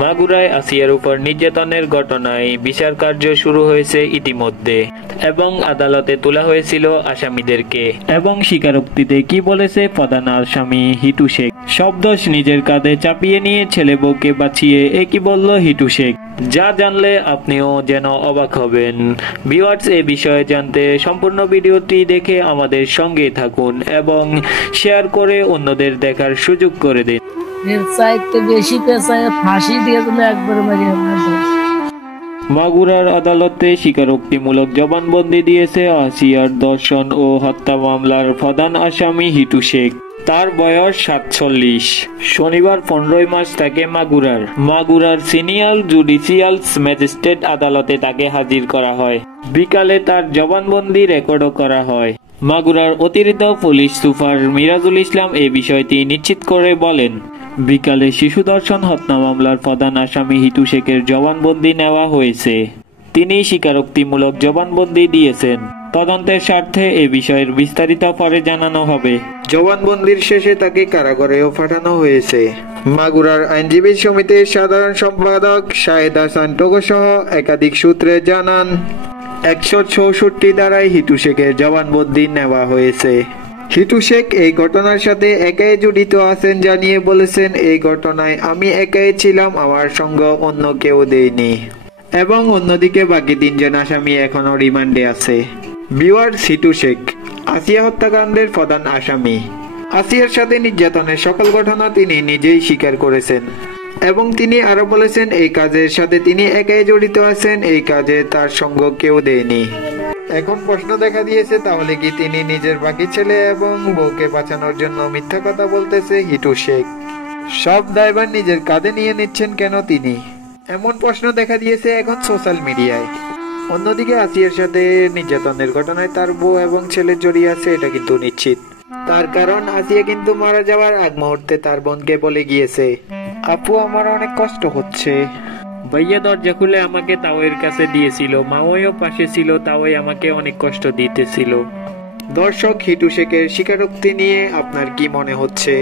মাগুরায় আসিয়ার উপর নির্যাতনের ঘটনায় বিচার কার্য শুরু হয়েছে ইতিমধ্যে এবং আদালতে তোলা হয়েছিল আসামিদেরকে। এবং স্বীকারোক্তিতে কি বলেছে প্রধান আসামি হিটু শেখ? সব দোষ নিজের কাঁধে চাপিয়ে নিয়ে ছেলে বউকে বাঁচিয়ে একই বলল হিটু শেখ, যা জানলে আপনিও যেন অবাক হবেন। ভিউয়ার্স, এ বিষয়ে জানতে সম্পূর্ণ ভিডিওটি দেখে আমাদের সঙ্গে থাকুন এবং শেয়ার করে অন্যদের দেখার সুযোগ করে দিন। মাগুরার আদালতে স্বীকারোক্তিমূলক জবানবন্দি দিয়েছে আসিয়ার ধর্ষণ ও হত্যা মামলার প্রধান আসামি হিটু শেখ। তার বয়স 47। শনিবার 15 মার্চ তাকে মাগুরার সিনিয়র জুডিশিয়াল ম্যাজিস্ট্রেট আদালতে তাকে হাজির করা হয়। বিকালে তার জবানবন্দি রেকর্ডও করা হয়। মাগুরার অতিরিক্ত পুলিশ সুপার মিরাজুল ইসলাম এ বিষয়টি নিশ্চিত করে বলেন, বিকালে শিশু ধর্ষণ হত্যা মামলার প্রধান আসামি হিটু শেখের জবানবন্দি নেওয়া হয়েছে। তিনি স্বীকারোক্তিমূলক জবানবন্দি দিয়েছেন। তদন্তের স্বার্থে এ বিষয়ের বিস্তারিত পরে জানানো হবে। জবানবন্দির শেষে তাকে কারাগারেও পাঠানো হয়েছে। মাগুরার আইনজীবী সমিতির সাধারণ সম্পাদক শাহেদ হাসান টোকো সহ একাধিক সূত্রে জানান, 164 ধারায় হিটু শেখের জবানবন্দি নেওয়া হয়েছে। হিটু শেখ এই ঘটনার সাথে একাই জড়িত আছেন জানিয়ে বলেছেন, এই ঘটনায় আমি একাই ছিলাম, আমার সঙ্গ অন্য কেউ দেয়নি। এবং অন্যদিকে বাকি 3 জন আসামি এখনো রিমান্ডে আছে। ভিউয়ার্স, হিটু শেখ আসিয়া হত্যাকাণ্ডের প্রধান আসামি। আসিয়ার সাথে নির্যাতনের সকল ঘটনা তিনি নিজেই স্বীকার করেছেন এবং তিনি আরো বলেছেন এই কাজের সাথে তিনি একাই জড়িত আছেন, এই কাজে তার সঙ্গ কেউ দেয়নি। এখন প্রশ্ন দেখা দিয়েছে, তাহলে কি তিনি নিজের বাকি ছেলে এবং বউকে বাঁচানোর জন্য মিথ্যা কথা বলতেছে হিটু শেখ? সব দায়ভার নিজের কাঁধে নিয়ে নিচ্ছেন কেন তিনি? এমন প্রশ্ন দেখা দিয়েছে এখন সোশ্যাল মিডিয়ায়। অন্যদিকে আসিয়ার সাথে নির্যাতনের ঘটনায় তার বউ এবং ছেলে জড়িয়ে আছে, এটা কিন্তু নিশ্চিত। তার কারণ আসিয়া কিন্তু মারা যাওয়ার আগ মুহূর্তে তার বোনকে বলে গিয়েছে, আপু আমার অনেক কষ্ট হচ্ছে, ভাইয়া দরজা খুলে আমাকে তাওয়ের কাছে দিয়েছিল, মাওয়াইও পাশে ছিল, তাওয়াই আমাকে অনেক কষ্ট দিতেছিল। দর্শক, হিটু শেখের স্বীকারোক্তি নিয়ে আপনার কি মনে হচ্ছে?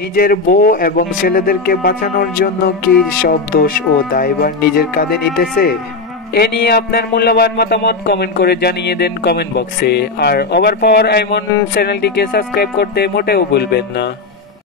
নিজের বউ এবং ছেলেদেরকে বাঁচানোর জন্য কি সব দোষ ও দায়ভার নিজের কাঁধে নিতেছে? এ নিয়ে আপনার মূল্যবান মতামত কমেন্ট করে জানিয়ে দেন কমেন্ট বক্সে। আর ওভার পাওয়ার আইমন চ্যানেলটিকে সাবস্ক্রাইব করতে মোটেও ভুলবেন না।